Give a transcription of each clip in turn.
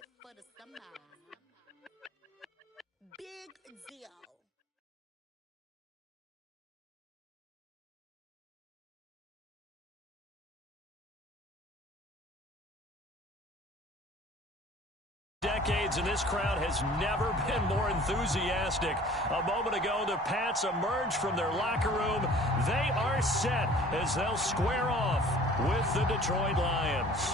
hit for the summer. Big deal. Decades, and this crowd has never been more enthusiastic. A moment ago, the Pats emerged from their locker room. They are set as they'll square off with the Detroit Lions.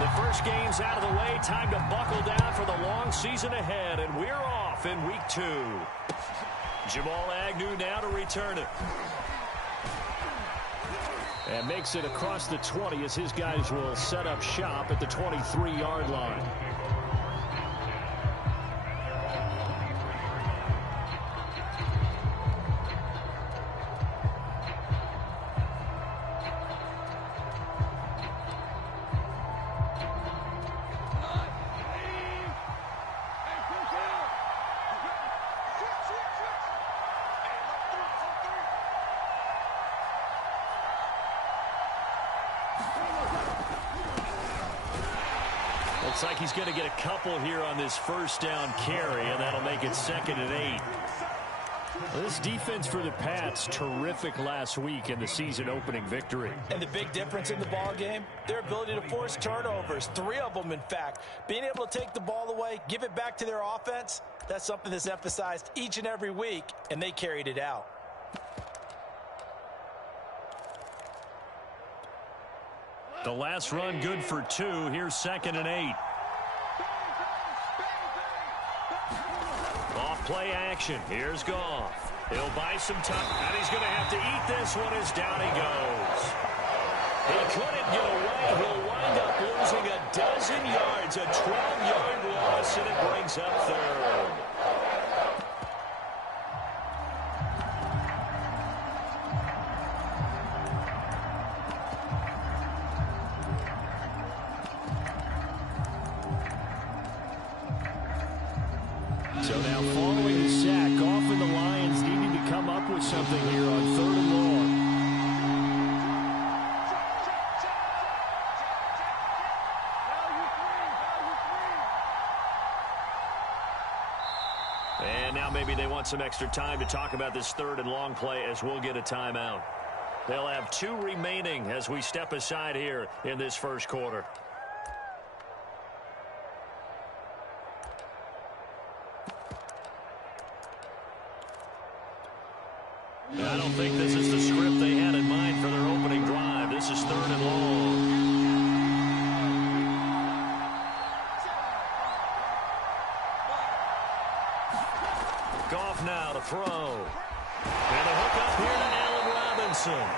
The first game's out of the way. Time to buckle down for the long season ahead, and we're off in week 2. Jamal Agnew now to return it. And makes it across the 20 as his guys will set up shop at the 23-yard line. Looks like he's going to get a couple here on this first down carry, and that'll make it 2nd and 8. This defense for the Pats, terrific last week in the season-opening victory. And the big difference in the ball game, their ability to force turnovers, 3 of them, in fact. Being able to take the ball away, give it back to their offense, that's something that's emphasized each and every week, and they carried it out. The last run good for 2. Here's 2nd and 8. Off play action. Here's Goff. He'll buy some time, and he's going to have to eat this one as down he goes. He couldn't get away. He'll wind up losing a dozen yards, a 12-yard loss, and it brings up 3rd. So now following the sack, Goff and the Lions needing to come up with something here on 3rd and long. And now maybe they want some extra time to talk about this 3rd and long play as we'll get a timeout. They'll have 2 remaining as we step aside here in this first quarter. I don't think this is the script they had in mind for their opening drive. This is 3rd and long. Goff now to throw. And a hook up here to Allen Robinson.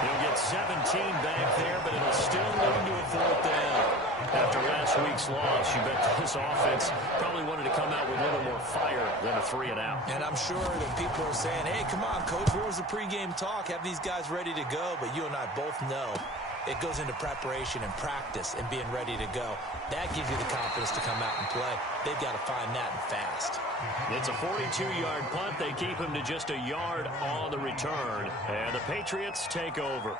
He'll get 17 back there, but it'll still lead to a 4th down. After last week's loss, you bet this offense probably wanted to come out with a little more fire than a 3 and out. And I'm sure that people are saying, hey, come on, Coach, where was the pregame talk? Have these guys ready to go? But you and I both know it goes into preparation and practice and being ready to go. That gives you the confidence to come out and play. They've got to find that and fast. It's a 42-yard punt. They keep him to just a yard on the return. And the Patriots take over.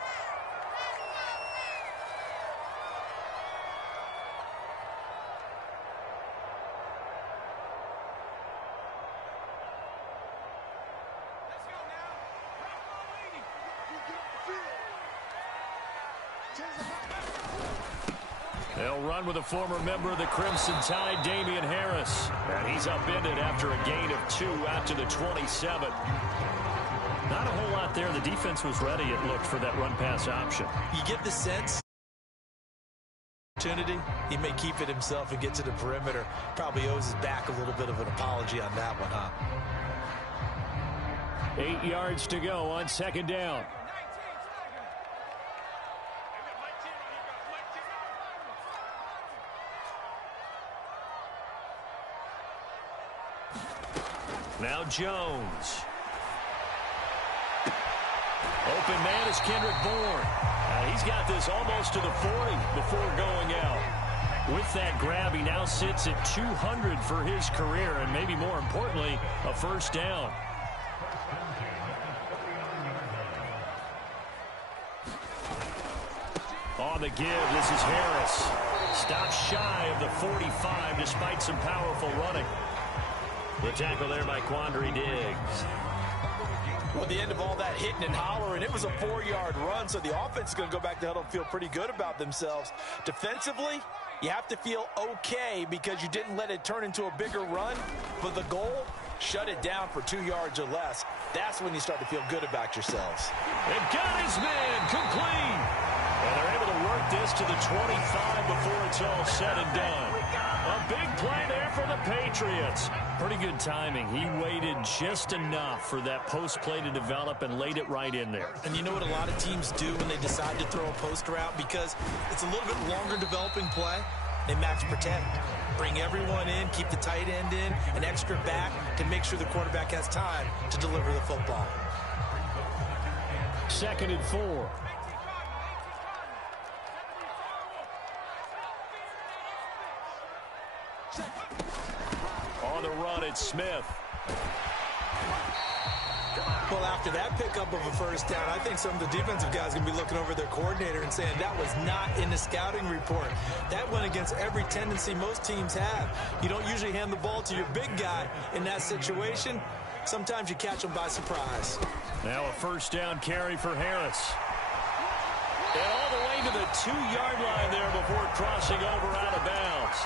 They'll run with a former member of the Crimson Tide, Damian Harris. And he's upended after a gain of 2 out to the 27. Not a whole lot there. The defense was ready, it looked, for that run-pass option. You get the sense opportunity, he may keep it himself and get to the perimeter. Probably owes his back a little bit of an apology on that one, huh? 8 yards to go on 2nd down. Now Jones. Open man is Kendrick Bourne. He's got this almost to the 40 before going out. With that grab, he now sits at 200 for his career, and maybe more importantly, a first down. On the give, this is Harris. Stops shy of the 45 despite some powerful running. The tackle there by Quandre Diggs. Well, at the end of all that hitting and hollering, it was a 4-yard run, so the offense is going to go back to huddle and feel pretty good about themselves. Defensively, you have to feel okay because you didn't let it turn into a bigger run. But the goal, shut it down for 2 yards or less. That's when you start to feel good about yourselves. They've got his man complete. And they're able to work this to the 25 before it's all said and done. A big play there for the Patriots. Pretty good timing. He waited just enough for that post play to develop and laid it right in there. And you know what a lot of teams do when they decide to throw a post route? Because it's a little bit longer developing play. They max protect. Bring everyone in, keep the tight end in, an extra back to make sure the quarterback has time to deliver the football. 2nd and 4. On the run, it's Smith. Well, after that pickup of a first down, I think some of the defensive guys are going to be looking over their coordinator and saying that was not in the scouting report. That went against every tendency most teams have. You don't usually hand the ball to your big guy in that situation. Sometimes you catch them by surprise. Now a first down carry for Harris. And all the way to the 2-yard line there before crossing over out of bounds.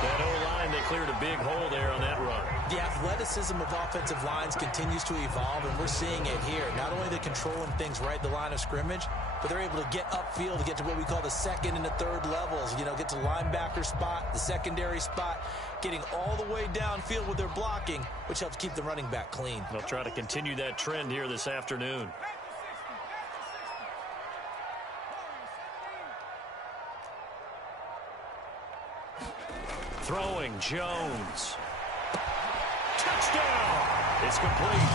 That O-line, they cleared a big hole there on that run. The athleticism of offensive lines continues to evolve, and we're seeing it here. Not only are they controlling things right at the line of scrimmage, but they're able to get upfield to get to what we call the 2nd and the 3rd levels. You know, get to the linebacker spot, the secondary spot, getting all the way downfield with their blocking, which helps keep the running back clean. They'll try to continue that trend here this afternoon. Throwing, Jones. Touchdown! It's complete.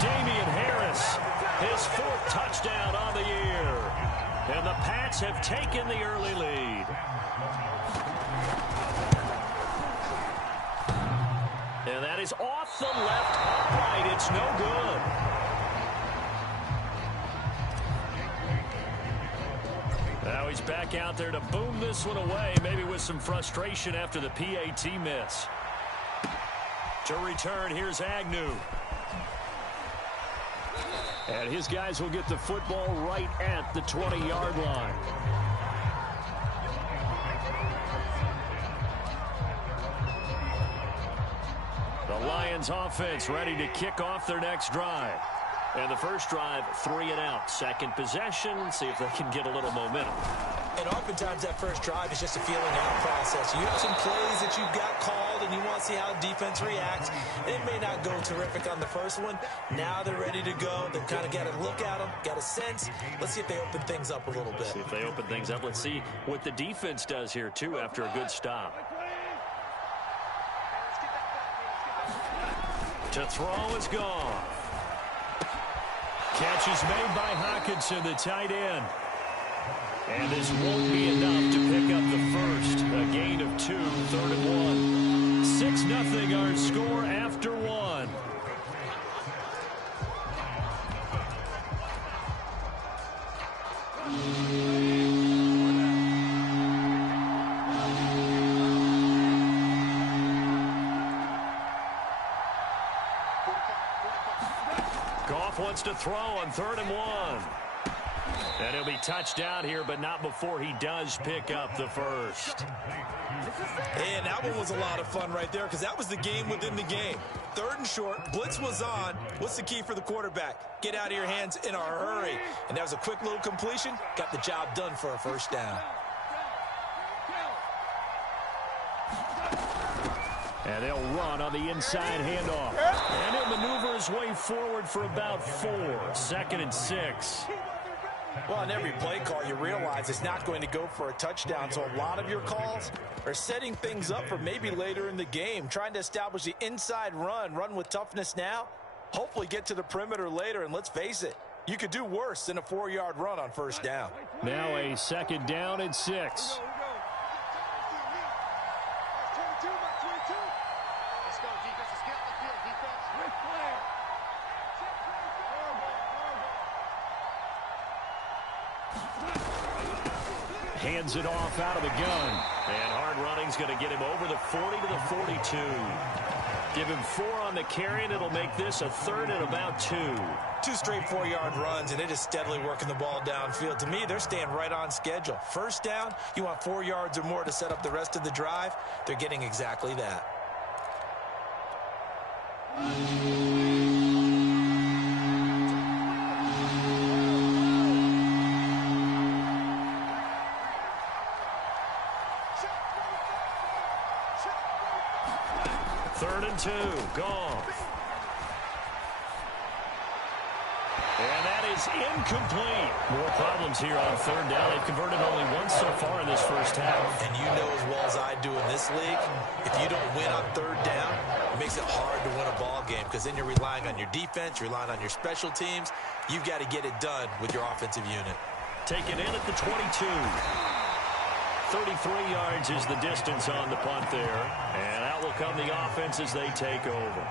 Damian Harris, his 4th touchdown on the year. And the Pats have taken the early lead. And that is off the left upright. It's no good. Now he's back out there to boom this one away, maybe with some frustration after the PAT miss. To return, here's Agnew. And his guys will get the football right at the 20-yard line. The Lions offense ready to kick off their next drive. And the first drive, 3 and out. Second possession, see if they can get a little momentum. And oftentimes that first drive is just a feeling out process. You have some plays that you've got called and you want to see how the defense reacts. It may not go terrific on the first one. Now they're ready to go. They've kind of got to look at them, got a sense. Let's see if they open things up a little bit. See if they open things up. Let's see what the defense does here, too, after a good stop. To throw is gone. Catch is made by Hockenson, the tight end. And this won't be enough to pick up the first. A gain of 2, 3rd and 1. 6-0 our score after 1. Goff wants to throw on 3rd and 1. And he'll be touched down here, but not before he does pick up the first. And that one was a lot of fun right there because that was the game within the game. 3rd and short, blitz was on. What's the key for the quarterback? Get out of your hands in a hurry. And that was a quick little completion. Got the job done for a first down. And they'll run on the inside handoff. And he'll maneuver his way forward for about 4. 2nd and 6. Well, on every play call, you realize it's not going to go for a touchdown. So a lot of your calls are setting things up for maybe later in the game, trying to establish the inside run with toughness now, hopefully get to the perimeter later. And let's face it, you could do worse than a 4-yard run on first down. Now a 2nd down and 6. Let's go, defense. Let's get on the field, defense. With play. Hands it off out of the gun. And hard running's going to get him over the 40 to the 42. Give him 4 on the carry, and it'll make this a 3rd and about 2. 2 straight 4-yard runs, and it is steadily working the ball downfield. To me, they're staying right on schedule. First down, you want 4 yards or more to set up the rest of the drive. They're getting exactly that. Third and 2, Goff. And that is incomplete. More problems here on 3rd down. They've converted only once so far in this first half. And you know as well as I do in this league, if you don't win on 3rd down, it makes it hard to win a ball game because then you're relying on your defense, you're relying on your special teams. You've got to get it done with your offensive unit. Taken in at the 22. 33 yards is the distance on the punt there. And out will come the offense as they take over.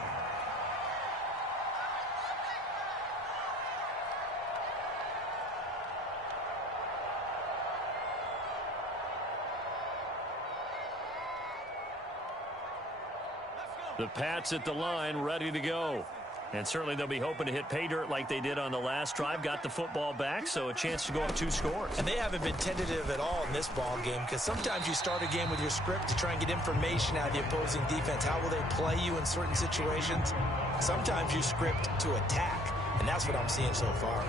The Pats at the line, ready to go. And certainly they'll be hoping to hit pay dirt like they did on the last drive. Got the football back, so a chance to go up 2 scores. And they haven't been tentative at all in this ball game because sometimes you start a game with your script to try and get information out of the opposing defense. How will they play you in certain situations? Sometimes you script to attack, and that's what I'm seeing so far.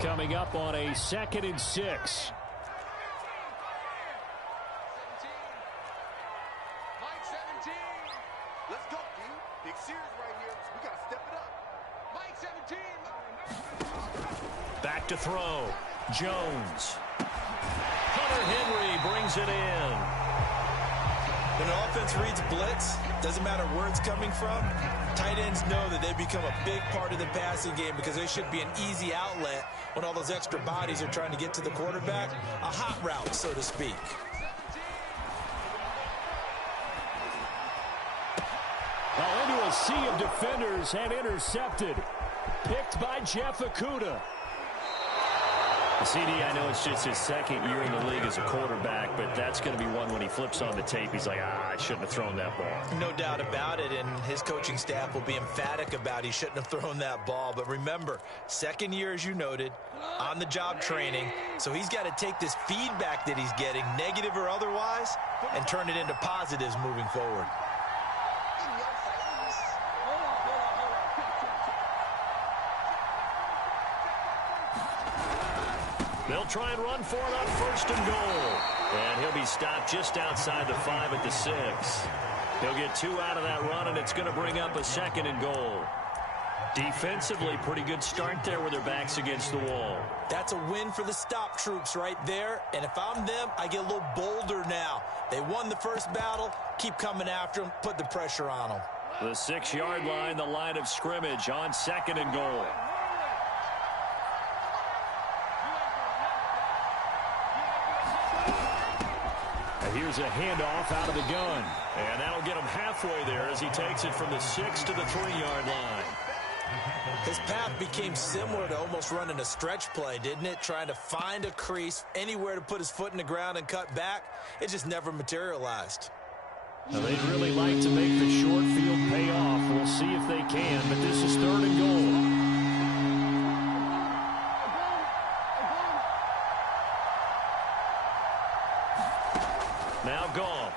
Coming up on a 2nd and 6. Let's go, dude. Big series right here. We got to step it up. Mike 17. Back to throw. Jones. Hunter Henry brings it in. When an offense reads blitz, doesn't matter where it's coming from, tight ends know that they become a big part of the passing game because they should be an easy outlet when all those extra bodies are trying to get to the quarterback. A hot route, so to speak. Well, into a sea of defenders and intercepted. Picked by Jeff Okudah. CD, I know it's just his 2nd year in the league as a quarterback, but that's going to be one when he flips on the tape. He's like, I shouldn't have thrown that ball. No doubt about it, and his coaching staff will be emphatic about he shouldn't have thrown that ball. But remember, 2nd year, as you noted, on-the-job training, so he's got to take this feedback that he's getting, negative or otherwise, and turn it into positives moving forward. They'll try and run for it on 1st and goal. And he'll be stopped just outside the 5 at the 6. He'll get 2 out of that run, and it's going to bring up a 2nd and goal. Defensively, pretty good start there with their backs against the wall. That's a win for the stop troops right there. And if I'm them, I get a little bolder now. They won the first battle. Keep coming after them. Put the pressure on them. The 6-yard line, the line of scrimmage on 2nd and goal. Here's a handoff out of the gun. And that'll get him halfway there as he takes it from the 6 to the 3-yard line. His path became similar to almost running a stretch play, didn't it? Trying to find a crease, anywhere to put his foot in the ground and cut back. It just never materialized. Now, they'd really like to make the short field pay off. We'll see if they can, but this is 3rd and goal. Now Goff.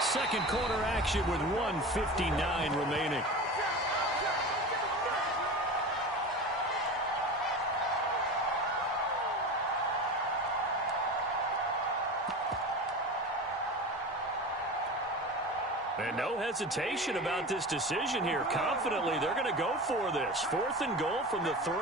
2nd quarter action with 1:59 remaining. And no hesitation about this decision here. Confidently, they're going to go for this. 4th and goal from the 3.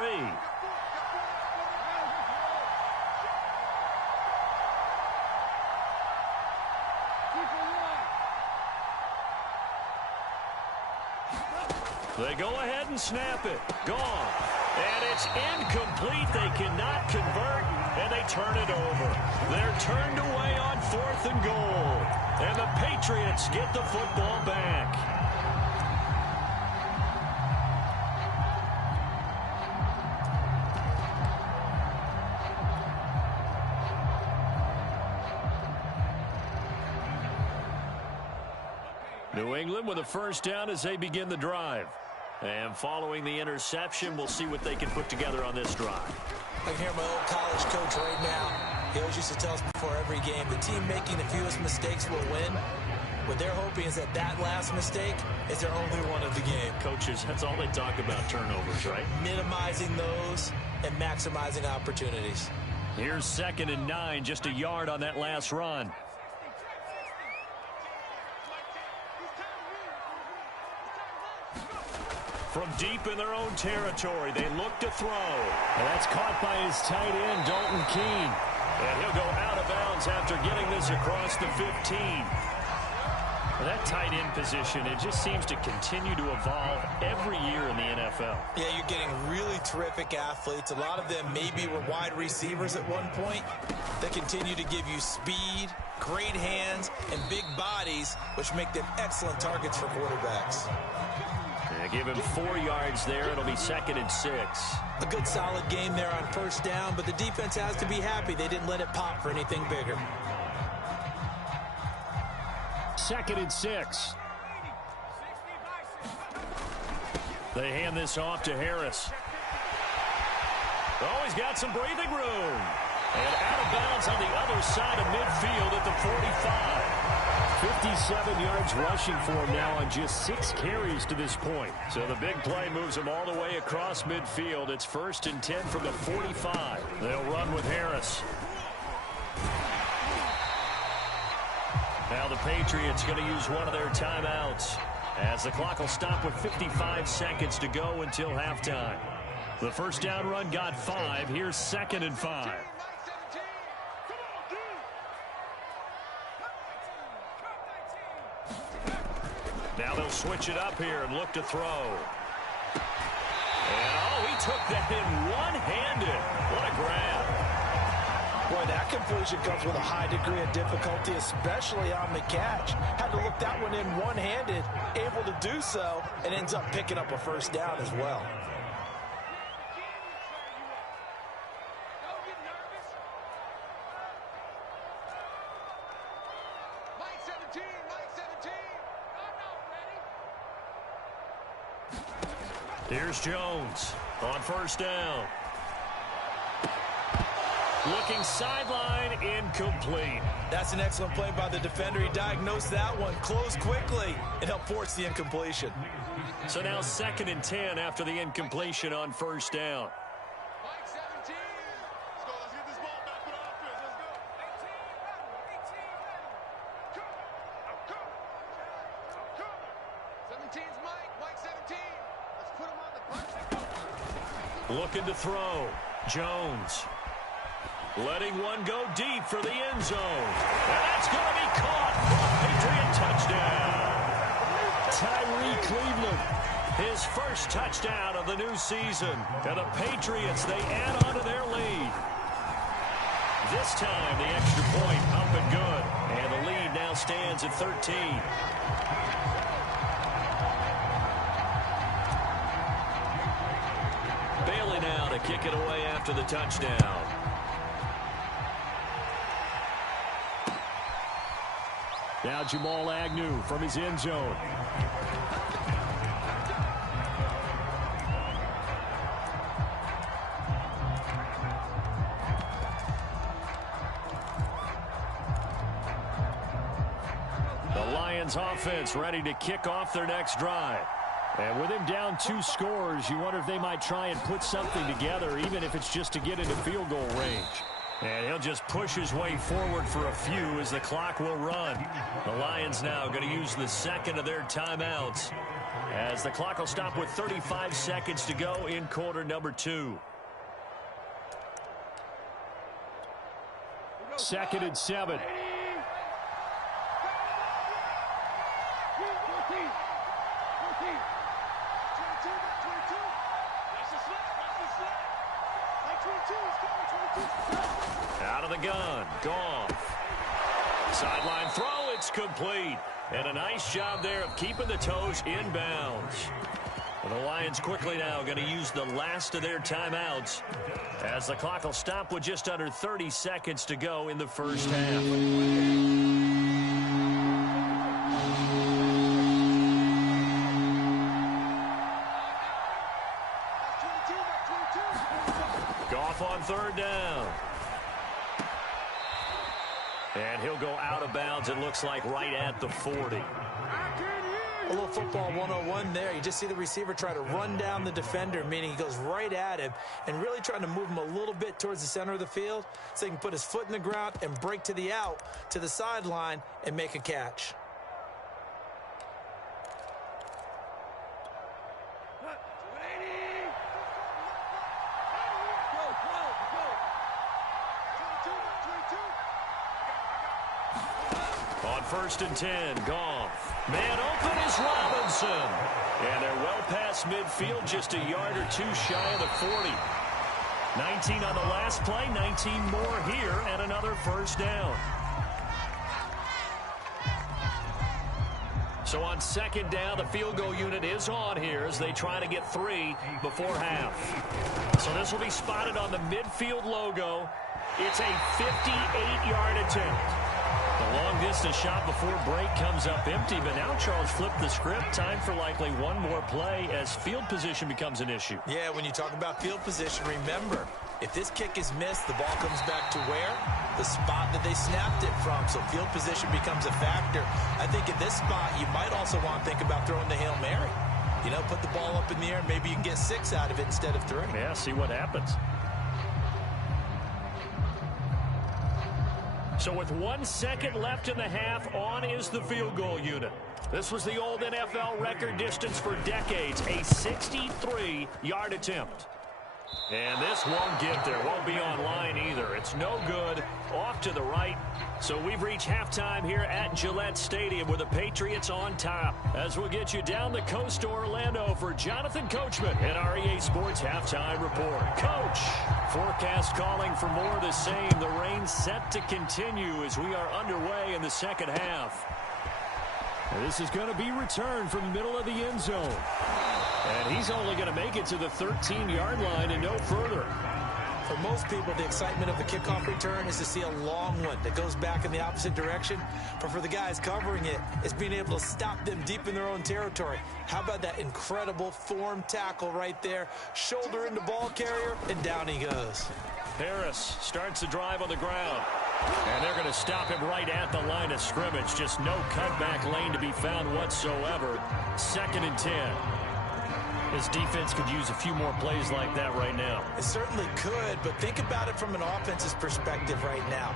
They go ahead and snap it. Gone. And it's incomplete. They cannot convert. and they turn it over. They're turned away on 4th and goal, and the Patriots get the football back. New England with a first down as they begin the drive. And following the interception, we'll see what they can put together on this drive. I can hear my old college coach right now. He always used to tell us before every game, the team making the fewest mistakes will win. What they're hoping is that that last mistake is their only one of the game. Coaches, that's all they talk about, turnovers, right? Minimizing those and maximizing opportunities. Here's 2nd and 9, just a yard on that last run. From deep in their own territory, they look to throw. And that's caught by his tight end, Dalton Keene. And he'll go out of bounds after getting this across the 15. Well, that tight end position, it just seems to continue to evolve every year in the NFL. Yeah, you're getting really terrific athletes. A lot of them maybe were wide receivers at one point. They continue to give you speed, great hands, and big bodies, which make them excellent targets for quarterbacks. Give him 4 yards there. It'll be 2nd and 6. A good solid game there on first down, but the defense has to be happy they didn't let it pop for anything bigger. 2nd and 6. They hand this off to Harris. Oh, he's got some breathing room. And out of bounds on the other side of midfield at the 45. 57 yards rushing for him now on just 6 carries to this point. So the big play moves him all the way across midfield. It's 1st and 10 from the 45. They'll run with Harris. Now the Patriots going to use one of their timeouts as the clock will stop with 55 seconds to go until halftime. The first down run got 5. Here's 2nd and 5. Now they'll switch it up here and look to throw. And, oh, he took that in one-handed. What a grab. Boy, that completion comes with a high degree of difficulty, especially on the catch. Had to look that one in one-handed, able to do so, and ends up picking up a first down as well. Here's Jones on first down. Looking sideline, incomplete. That's an excellent play by the defender. He diagnosed that one, closed quickly, and helped force the incompletion. So now 2nd and 10 after the incompletion on first down. Mike 17. Let's go. Let's get this ball back with offense. Let's go. 17's Mike. Mike 17. Let's put him on the punch. Looking to throw. Jones. Letting one go deep for the end zone. And that's going to be caught. Patriot touchdown. Tyree Cleveland. His first touchdown of the new season. And the Patriots, they add on to their lead. This time, the extra point up and good. And the lead now stands at 13. Bailey now to kick it away after the touchdown. Now Jamal Agnew from his end zone. The Lions offense ready to kick off their next drive. And with him down 2 scores, you wonder if they might try and put something together, even if it's just to get into field goal range. And he'll just push his way forward for a few as the clock will run. The Lions now going to use the second of their timeouts as the clock will stop with 35 seconds to go in quarter number 2. 2nd and 7. run. Goff. Sideline throw, it's complete. And a nice job there of keeping the toes in bounds. The Lions quickly now going to use the last of their timeouts as the clock will stop with just under 30 seconds to go in the first half. Goff on third down. And he'll go out of bounds, it looks like, right at the 40. A little football 101 there. You just see the receiver try to run down the defender, meaning he goes right at him and really trying to move him a little bit towards the center of the field so he can put his foot in the ground and break to the out, to the sideline, and make a catch. On 1st and 10, Goff. Man open is Robinson. And they're well past midfield, just a yard or two shy of the 40. 19 on the last play, 19 more here, and another first down. So on second down, the field goal unit is on here as they try to get 3 before half. So this will be spotted on the midfield logo. It's a 58-yard attempt. The long-distance shot before break comes up empty, but now Charles flipped the script. Time for likely one more play as field position becomes an issue. Yeah, when you talk about field position, remember, if this kick is missed, the ball comes back to where? The spot that they snapped it from. So field position becomes a factor. I think in this spot, you might also want to think about throwing the Hail Mary. You know, put the ball up in the air, and maybe you can get 6 out of it instead of 3. Yeah, see what happens. So with 1 second left in the half, on is the field goal unit. This was the old NFL record distance for decades, a 63-yard attempt. And this won't get there, won't be online either. It's no good, off to the right. So we've reached halftime here at Gillette Stadium with the Patriots on top. As we'll get you down the coast to Orlando for Jonathan Coachman in our EA Sports Halftime Report. Coach, forecast calling for more of the same. The rain set to continue as we are underway in the second half. This is going to be returned from the middle of the end zone. And he's only going to make it to the 13-yard line and no further. For most people, the excitement of the kickoff return is to see a long one that goes back in the opposite direction. But for the guys covering it, it's being able to stop them deep in their own territory. How about that incredible form tackle right there? Shoulder into ball carrier, and down he goes. Harris starts the drive on the ground. And they're going to stop him right at the line of scrimmage. Just no cutback lane to be found whatsoever. 2nd and 10. His defense could use a few more plays like that right now. It certainly could, but think about it from an offense's perspective right now.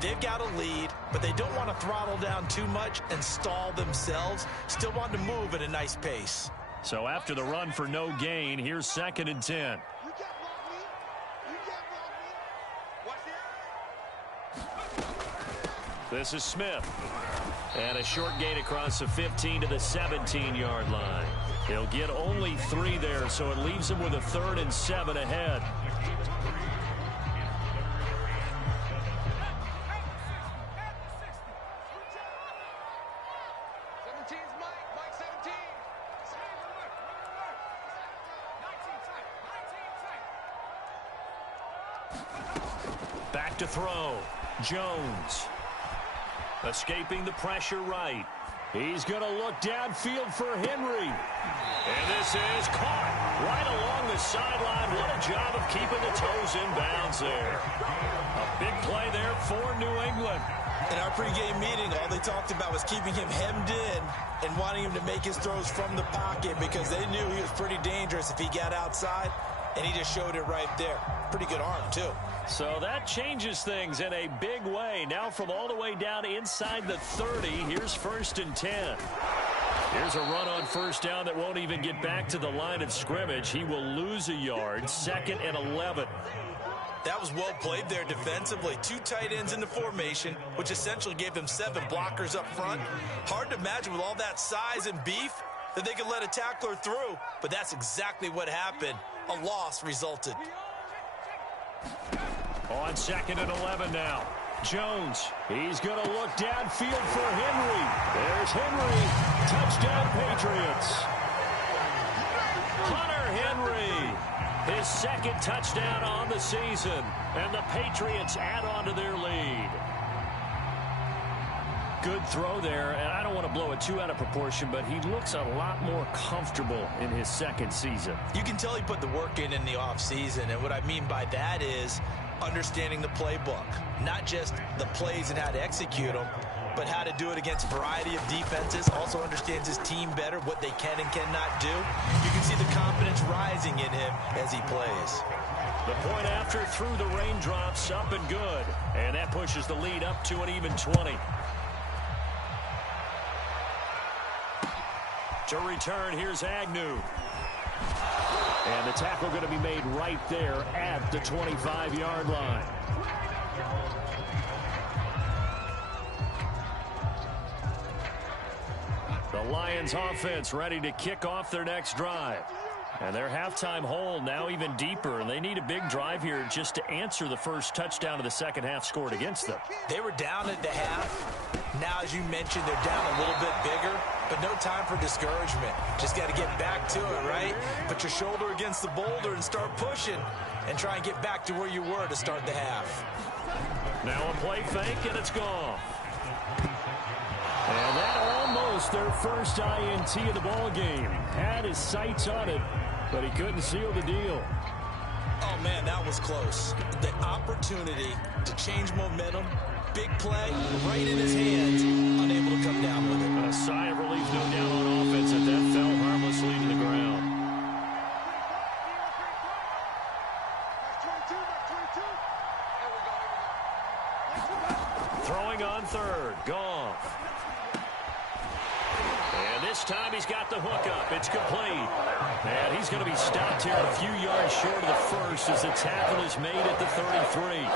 They've got a lead, but they don't want to throttle down too much and stall themselves. Still want to move at a nice pace. So after the run for no gain, here's 2nd and 10. This is Smith. And a short gain across the 15 to the 17-yard line. He'll get only 3 there, so it leaves him with a 3rd and 7 ahead. Back to throw. Jones. Escaping the pressure right. He's going to look downfield for Henry. And this is caught right along the sideline. What a job of keeping the toes in bounds there. A big play there for New England. In our pregame meeting, all they talked about was keeping him hemmed in and wanting him to make his throws from the pocket because they knew he was pretty dangerous if he got outside, and he just showed it right there. Pretty good arm, too. So that changes things in a big way. Now from all the way down inside the 30, here's 1st and 10. Here's a run on 1st down that won't even get back to the line of scrimmage. He will lose a yard. 2nd and 11. That was well played there defensively. 2 tight ends in the formation, which essentially gave them 7 blockers up front. Hard to imagine with all that size and beef that they could let a tackler through, but that's exactly what happened. A loss resulted. On 2nd and 11 now. Jones, he's going to look downfield for Henry. There's Henry. Touchdown, Patriots. Hunter Henry, his second touchdown on the season, and the Patriots add on to their lead. Good throw there, and I don't want to blow it too out of proportion, but he looks a lot more comfortable in his second season. You can tell he put the work in the offseason, and what I mean by that is understanding the playbook. Not just the plays and how to execute them, but how to do it against a variety of defenses. Also understands his team better, what they can and cannot do. You can see the confidence rising in him as he plays. The point after through the raindrops, up and good. And that pushes the lead up to an even 20. To return, here's Agnew. And the tackle going to be made right there at the 25-yard line. The Lions offense ready to kick off their next drive. And their halftime hole now even deeper, and they need a big drive here just to answer the first touchdown of the second half scored against them. They were down at the half. Now, as you mentioned, they're down a little bit bigger, but no time for discouragement. Just got to get back to it, right? Put your shoulder against the boulder and start pushing and try and get back to where you were to start the half. Now a play fake, and it's gone. And that almost their first INT of the ball game. Had his sights on it, but he couldn't seal the deal. Oh, man, that was close. The opportunity to change momentum, big play, right in his hands, unable to come down with it. A sigh of relief, no doubt, on offense, and that fell harmlessly to the ground. Throwing on third, Goff. And this time he's got the hook up. It's complete. And he's going to be stopped here a few yards short of the first as the tackle is made at the 33.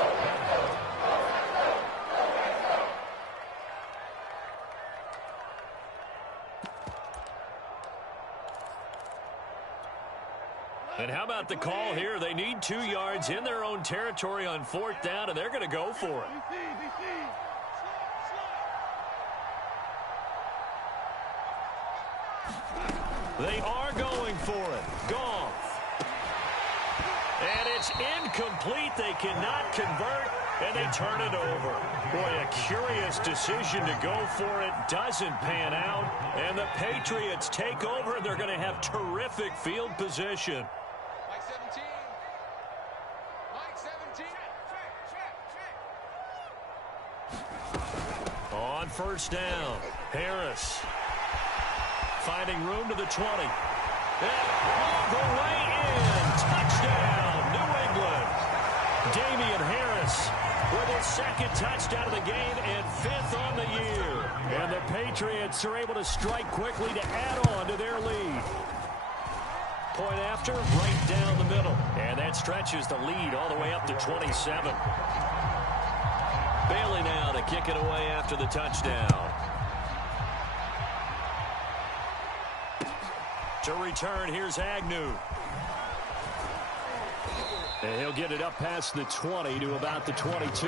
And how about the call here? They need 2 yards in their own territory on fourth down, and they're going to go for it. They are going for it. Goff. And it's incomplete. They cannot convert, and they turn it over. Boy, a curious decision to go for it. Doesn't pan out, and the Patriots take over. They're going to have terrific field position. On first down, Harris finding room to the 20. And all the way in. Touchdown, New England. Damian Harris with his second touchdown of the game and 5th on the year. And the Patriots are able to strike quickly to add on to their lead. Point after, right down the middle. And that stretches the lead all the way up to 27. Bailey now to kick it away after the touchdown. To return, here's Agnew. And he'll get it up past the 20 to about the 22.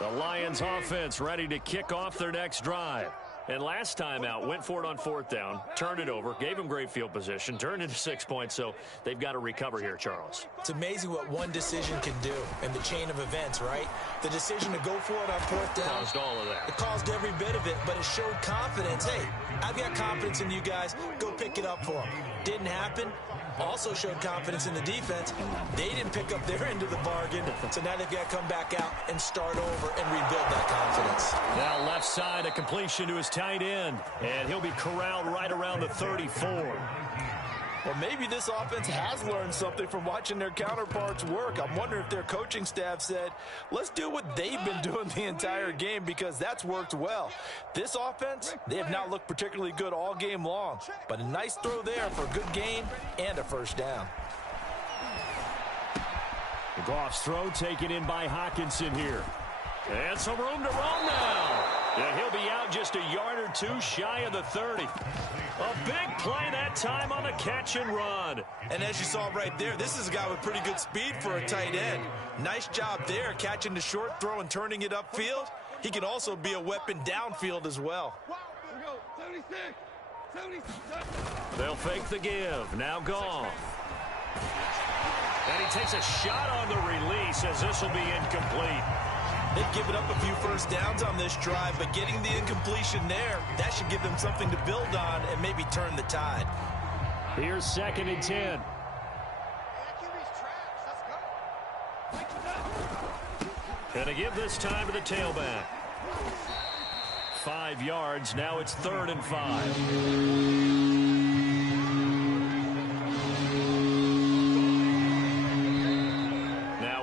The Lions offense ready to kick off their next drive. And last time out, went for it on fourth down, turned it over, gave him great field position, turned into 6 points, so they've got to recover here, Charles. It's amazing what one decision can do in the chain of events, right? The decision to go for it on fourth down. Caused all of that. It caused every bit of it, but it showed confidence. Hey, I've got confidence in you guys. Go pick it up for them. Didn't happen. Also showed confidence in the defense. They didn't pick up their end of the bargain, so now they've got to come back out and start over and rebuild that confidence. Now left side, a completion to his tight end, and he'll be corralled right around the 34. Well, maybe this offense has learned something from watching their counterparts work. I'm wondering if their coaching staff said, let's do what they've been doing the entire game, because that's worked well. This offense, they have not looked particularly good all game long, but a nice throw there for a good gain and a first down. Goff's throw taken in by Hawkinson here. And some room to roam now. Yeah, he'll be out just a yard or two shy of the 30. A big play that time on the catch and run. And as you saw right there, this is a guy with pretty good speed for a tight end. Nice job there, catching the short throw and turning it upfield. He can also be a weapon downfield as well. They'll fake the give. Now Goff. And he takes a shot on the release as this will be incomplete. They've given up a few first downs on this drive, but getting the incompletion there, that should give them something to build on and maybe turn the tide. Here's 2nd and 10. And to give this time to the tailback. 5 yards. Now it's 3rd and 5.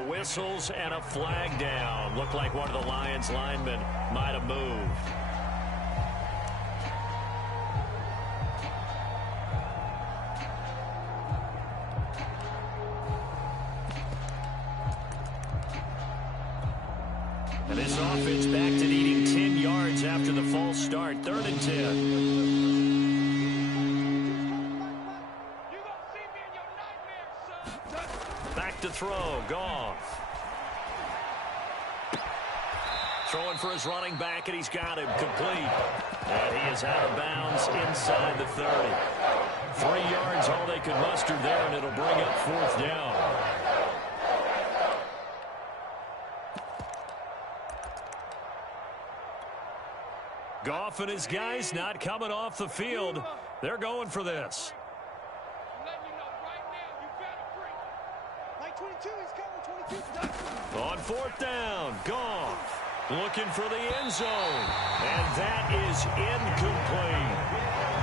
Whistles and a flag down. Looked like one of the Lions linemen might have moved. And this offense back to needing 10 yards after the false start. 3rd and 10. To throw, Goff. Throwing for his running back, and he's got him complete. And he is out of bounds inside the 30. 3 yards, all they could muster there, and it'll bring up 4th down. Goff and his guys not coming off the field. They're going for this. On 4th down, Goff looking for the end zone, and that is incomplete.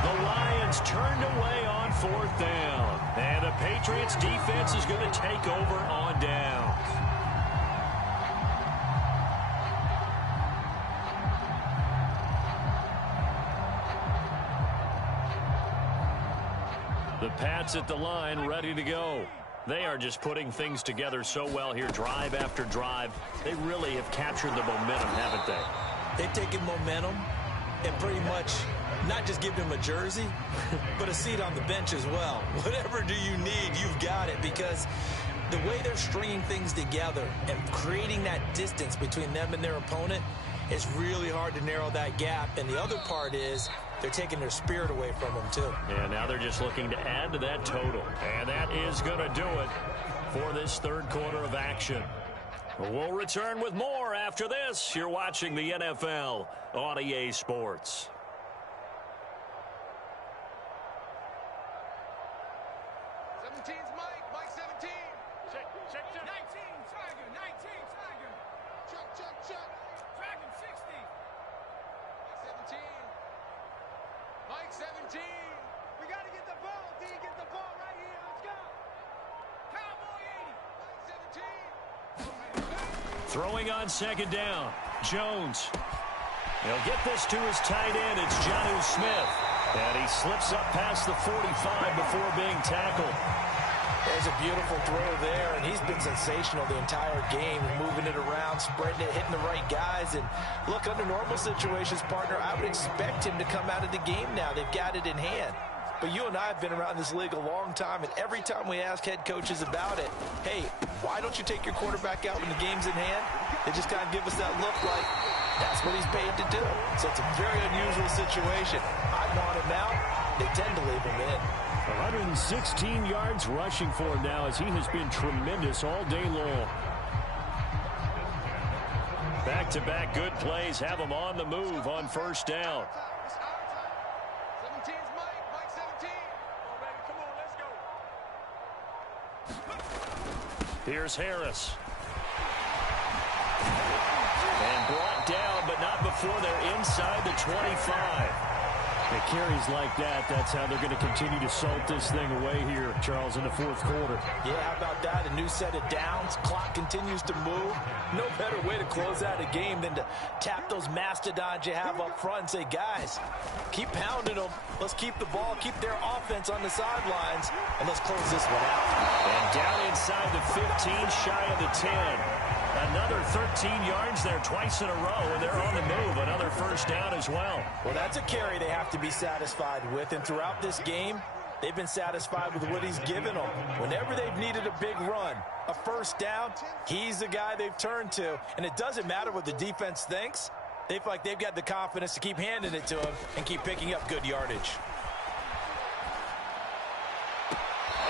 The Lions turned away on 4th down, and the Patriots defense is going to take over on downs. The Pats at the line, ready to go. They are just putting things together so well here, drive after drive. They really have captured the momentum, haven't they? They've taken momentum and pretty much not just given him a jersey, but a seat on the bench as well. Whatever do you need, you've got it, because the way they're stringing things together and creating that distance between them and their opponent, it's really hard to narrow that gap. And the other part is they're taking their spirit away from them, too. Yeah, now they're just looking to add to that total. And that is going to do it for this 3rd quarter of action. We'll return with more after this. You're watching the NFL on EA Sports. Throwing on 2nd down, Jones. He'll get this to his tight end. It's Jonnu Smith. And he slips up past the 45 before being tackled. There's a beautiful throw there, and he's been sensational the entire game, moving it around, spreading it, hitting the right guys. And look, under normal situations, partner, I would expect him to come out of the game now. They've got it in hand. But you and I have been around this league a long time, and every time we ask head coaches about it, hey, why don't you take your quarterback out when the game's in hand? They just kind of give us that look like that's what he's paid to do. So it's a very unusual situation. I want him out. They tend to leave him in. 116 yards rushing for him now, as he has been tremendous all day long. Back-to-back good plays have him on the move on 1st down. Here's Harris. And brought down, but not before they're inside the 25. It carries like that. That's how they're going to continue to salt this thing away here, Charles, in the 4th quarter. Yeah, how about that? A new set of downs. Clock continues to move. No better way to close out a game than to tap those mastodons you have up front and say, guys, keep pounding them. Let's keep the ball, keep their offense on the sidelines, and let's close this one out. And down inside the 15, shy of the 10. Another 13 yards there twice in a row, and they're on the move. Another first down as well. Well, that's a carry they have to be satisfied with, and throughout this game, they've been satisfied with what he's given them. Whenever they've needed a big run, a first down, he's the guy they've turned to. And it doesn't matter what the defense thinks. They feel like they've got the confidence to keep handing it to him and keep picking up good yardage.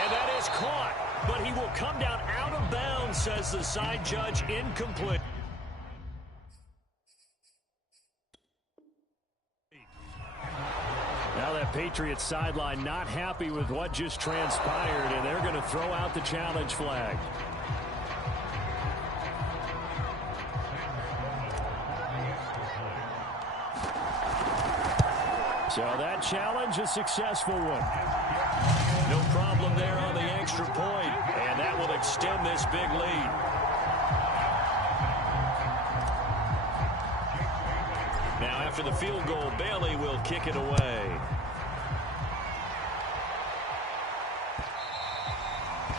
And that is caught, but he will come down out of bounds, says the side judge, incomplete. Now that Patriots sideline not happy with what just transpired, and they're going to throw out the challenge flag. So that challenge, a successful one. No problem there on the extra point, and that will extend this big lead. Now after the field goal, Bailey will kick it away.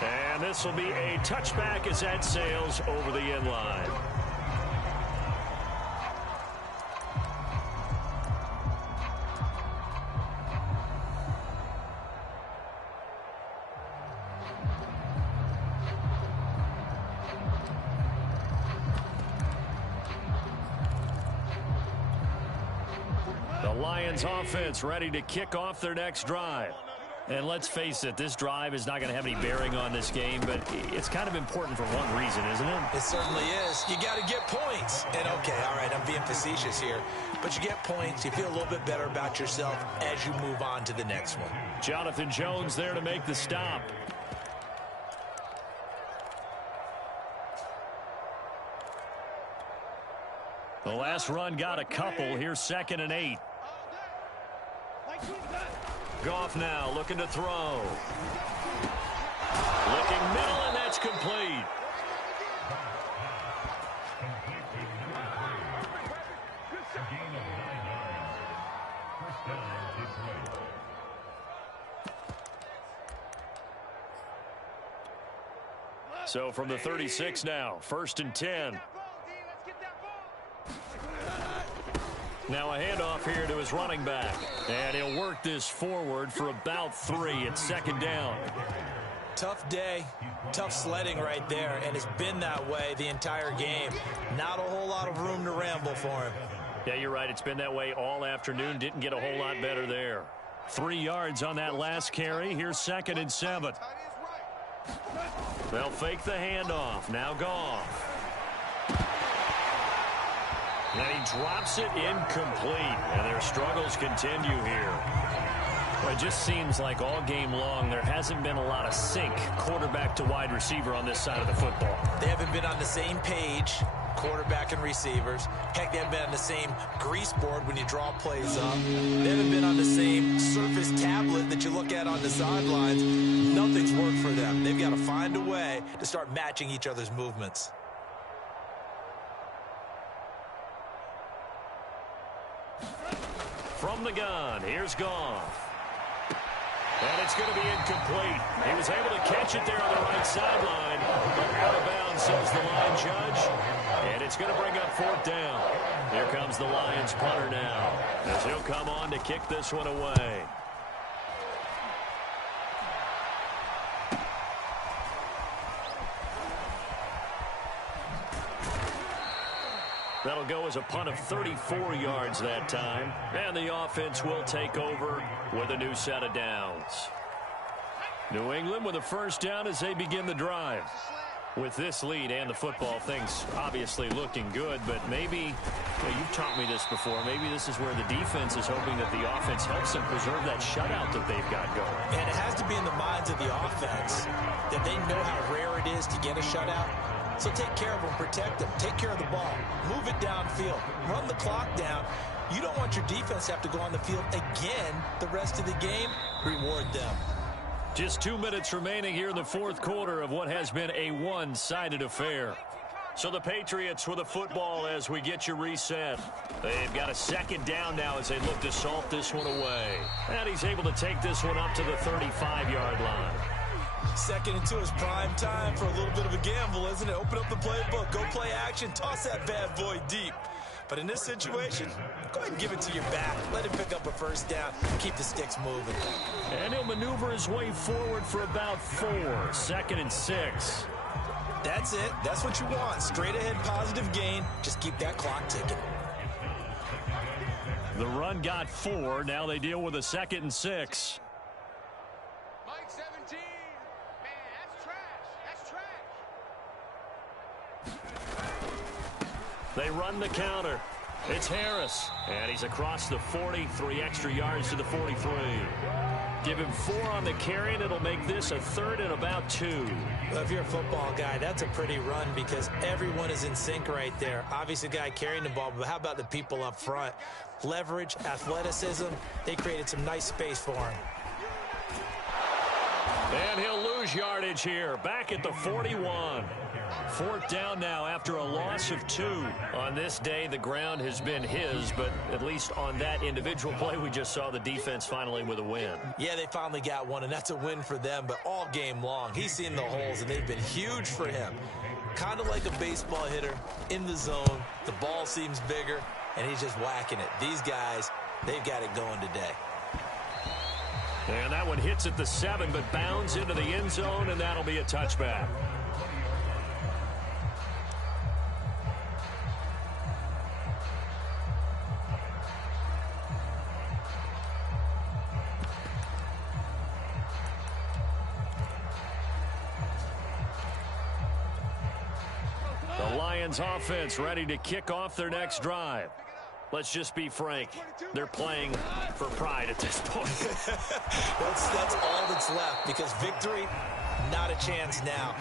And this will be a touchback as that sails over the end line. Lions offense ready to kick off their next drive. And let's face it, this drive is not going to have any bearing on this game, but it's kind of important for one reason, isn't it? It certainly is. You got to get points. And okay, all right, I'm being facetious here, but you get points, you feel a little bit better about yourself as you move on to the next one. Jonathan Jones there to make the stop. The last run got a couple. Here's 2nd and 8. Goff now looking to throw. Looking middle, and that's complete. So from the 36 now, 1st and 10. Now a handoff here to his running back. And he'll work this forward for about 3. It's 2nd down. Tough day, tough sledding right there, and it's been that way the entire game. Not a whole lot of room to ramble for him. Yeah, you're right. It's been that way all afternoon. Didn't get a whole lot better there. 3 yards on that last carry. Here's 2nd and 7. They'll fake the handoff. Now Goff. And he drops it incomplete, and their struggles continue here. Well, it just seems like all game long there hasn't been a lot of sync quarterback to wide receiver on this side of the football. They haven't been on the same page, quarterback and receivers. Heck, they haven't been on the same grease board when you draw plays up. They haven't been on the same surface tablet that you look at on the sidelines. Nothing's worked for them. They've got to find a way to start matching each other's movements. From the gun, here's Goff. And it's going to be incomplete. He was able to catch it there on the right sideline. But out of bounds, says the line judge. And it's going to bring up 4th down. Here comes the Lions punter now, as he'll come on to kick this one away. That'll go as a punt of 34 yards that time. And the offense will take over with a new set of downs. New England with a first down as they begin the drive. With this lead and the football, things obviously looking good, but maybe, well, you've taught me this before, maybe this is where the defense is hoping that the offense helps them preserve that shutout that they've got going. And it has to be in the minds of the offense that they know how rare it is to get a shutout. So take care of them, protect them, take care of the ball, move it downfield, run the clock down. You don't want your defense to have to go on the field again the rest of the game. Reward them. Just 2 minutes remaining here in the 4th quarter of what has been a one-sided affair. So the Patriots with the football as we get you reset. They've got a 2nd down now as they look to salt this one away. And he's able to take this one up to the 35-yard line. Second and 2 is prime time for a little bit of a gamble, isn't it? Open up the playbook, go play action, toss that bad boy deep. But in this situation, go ahead and give it to your back. Let him pick up a first down. Keep the sticks moving. And he'll maneuver his way forward for about 4. 2nd and 6. That's it. That's what you want. Straight ahead positive gain. Just keep that clock ticking. The run got 4. Now they deal with a 2nd and 6. Mike 17. Man, that's trash. That's trash. They run the counter. It's Harris. And he's across the 40. 3 extra yards to the 43. Give him 4 on the carry, and it'll make this a 3rd and about 2. Well, if you're a football guy, that's a pretty run because everyone is in sync right there. Obviously, the guy carrying the ball, but how about the people up front? Leverage, athleticism, they created some nice space for him. And he'll lose yardage here. Back at the 41. 4th down now after a loss of 2. On this day, the ground has been his, but at least on that individual play, we just saw the defense finally with a win. Yeah, they finally got one, and that's a win for them, but all game long, he's seen the holes, and they've been huge for him. Kind of like a baseball hitter in the zone. The ball seems bigger, and he's just whacking it. These guys, they've got it going today. And that one hits at the 7, but bounds into the end zone, and that'll be a touchback. The Lions offense ready to kick off their next drive. Let's just be frank. They're playing for pride at this point. That's all that's left because victory, not a chance now.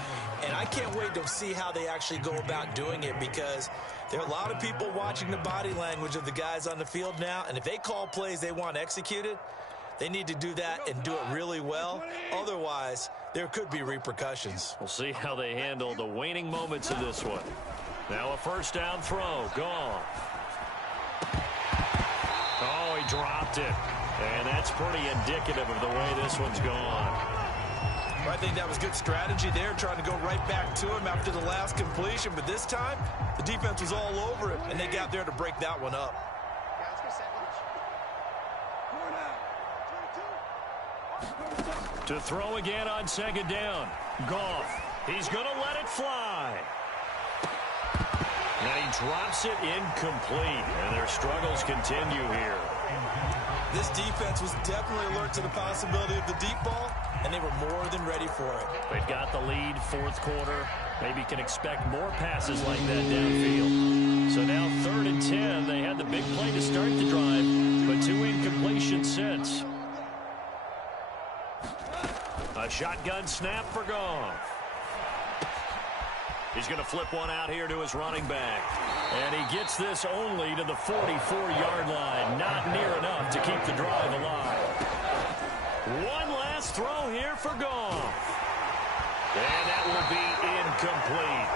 And I can't wait to see how they actually go about doing it because there are a lot of people watching the body language of the guys on the field now. And if they call plays they want executed, they need to do that and do it really well. Otherwise, there could be repercussions. We'll see how they handle the waning moments of this one. Now a 1st down throw. Gone. Oh, he dropped it. And that's pretty indicative of the way this one's gone. I think that was good strategy there, trying to go right back to him after the last completion. But this time, the defense was all over it, and they got there to break that one up. To throw again on 2nd down. Goff. He's going to let it fly. And he drops it incomplete. And their struggles continue here. This defense was definitely alert to the possibility of the deep ball, and they were more than ready for it. They've got the lead, 4th quarter. Maybe can expect more passes like that downfield. So now 3rd and 10. They had the big play to start the drive, but 2 incompletions since. A shotgun snap for Goff. He's going to flip one out here to his running back. And he gets this only to the 44-yard line. Not near enough to keep the drive alive. One last throw here for Goff. And that will be incomplete.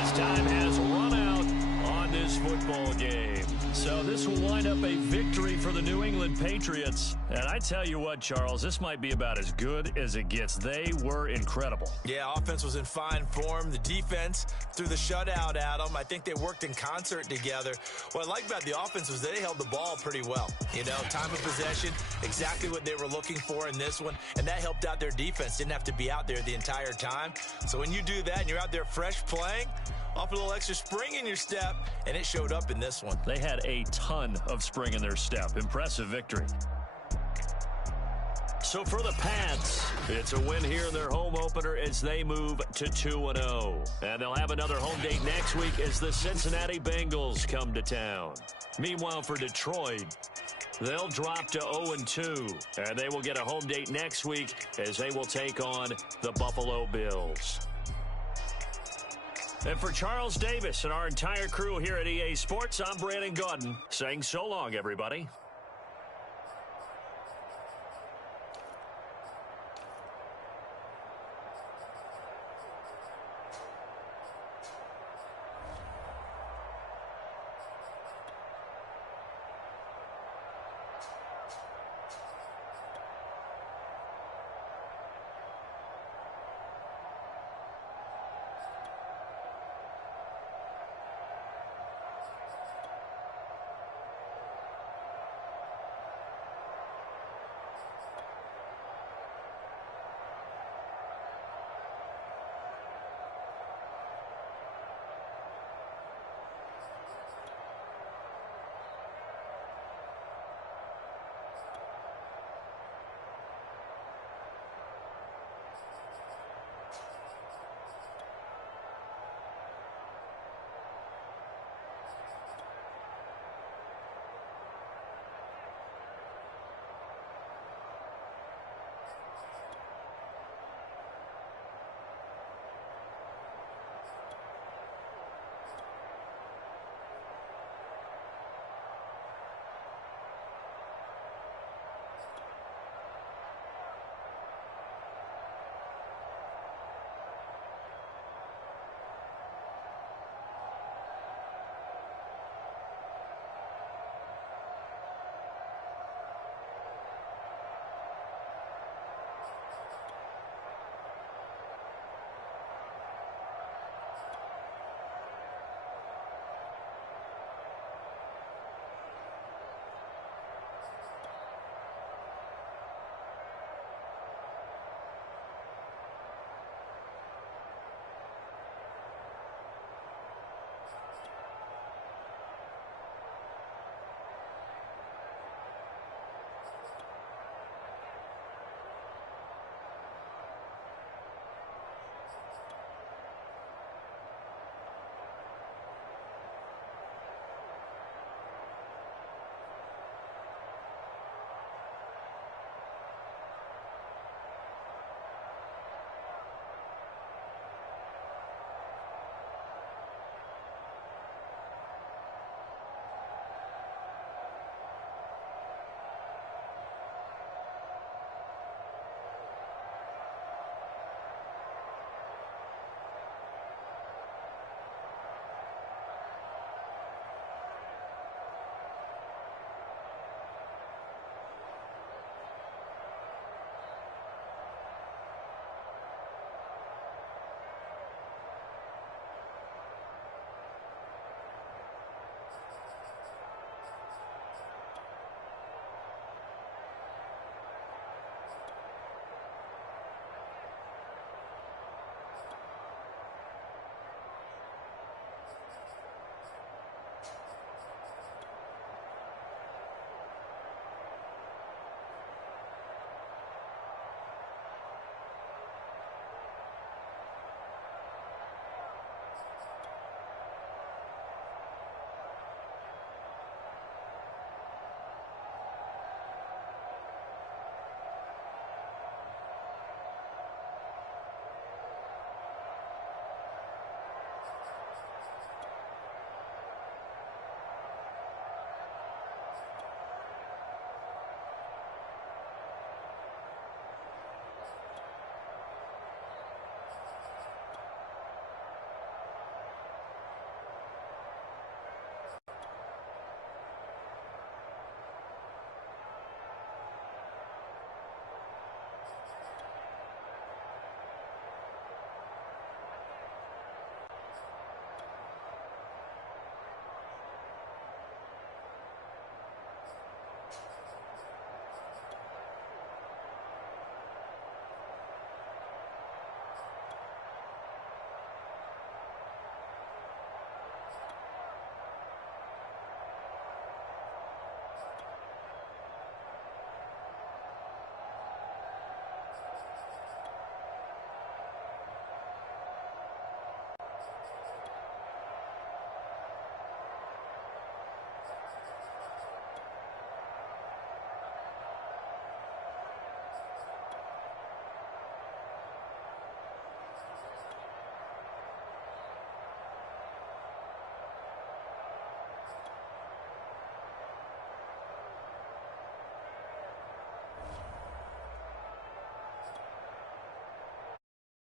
As time has run out on this football game. So this will wind up a victory for the New England Patriots. And I tell you what, Charles, this might be about as good as it gets. They were incredible. Yeah, offense was in fine form. The defense threw the shutout at them. I think they worked in concert together. What I like about the offense was they held the ball pretty well. You know, time of possession, exactly what they were looking for in this one. And that helped out their defense. Didn't have to be out there the entire time. So when you do that and you're out there fresh playing, off a little extra spring in your step, and it showed up in this one. They had a ton of spring in their step. Impressive victory. So for the Pats, it's a win here in their home opener as they move to 2-0. And they'll have another home date next week as the Cincinnati Bengals come to town. Meanwhile, for Detroit, they'll drop to 0-2. And they will get a home date next week as they will take on the Buffalo Bills. And for Charles Davis and our entire crew here at EA Sports, I'm Brandon Gaudin saying so long, everybody.